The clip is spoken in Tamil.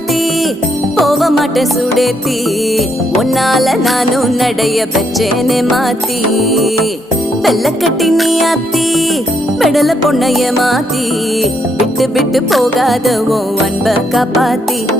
மாத்தி போக மாட்டேன் சுடேத்தி உன்னால நானும் நடைய பெச்சேனே மாத்தி வெள்ளக்கட்டி நீ ஆத்தி பெடல பொண்ணைய மாத்தி விட்டு விட்டு போகாத உன் அன்ப காப்பாத்தி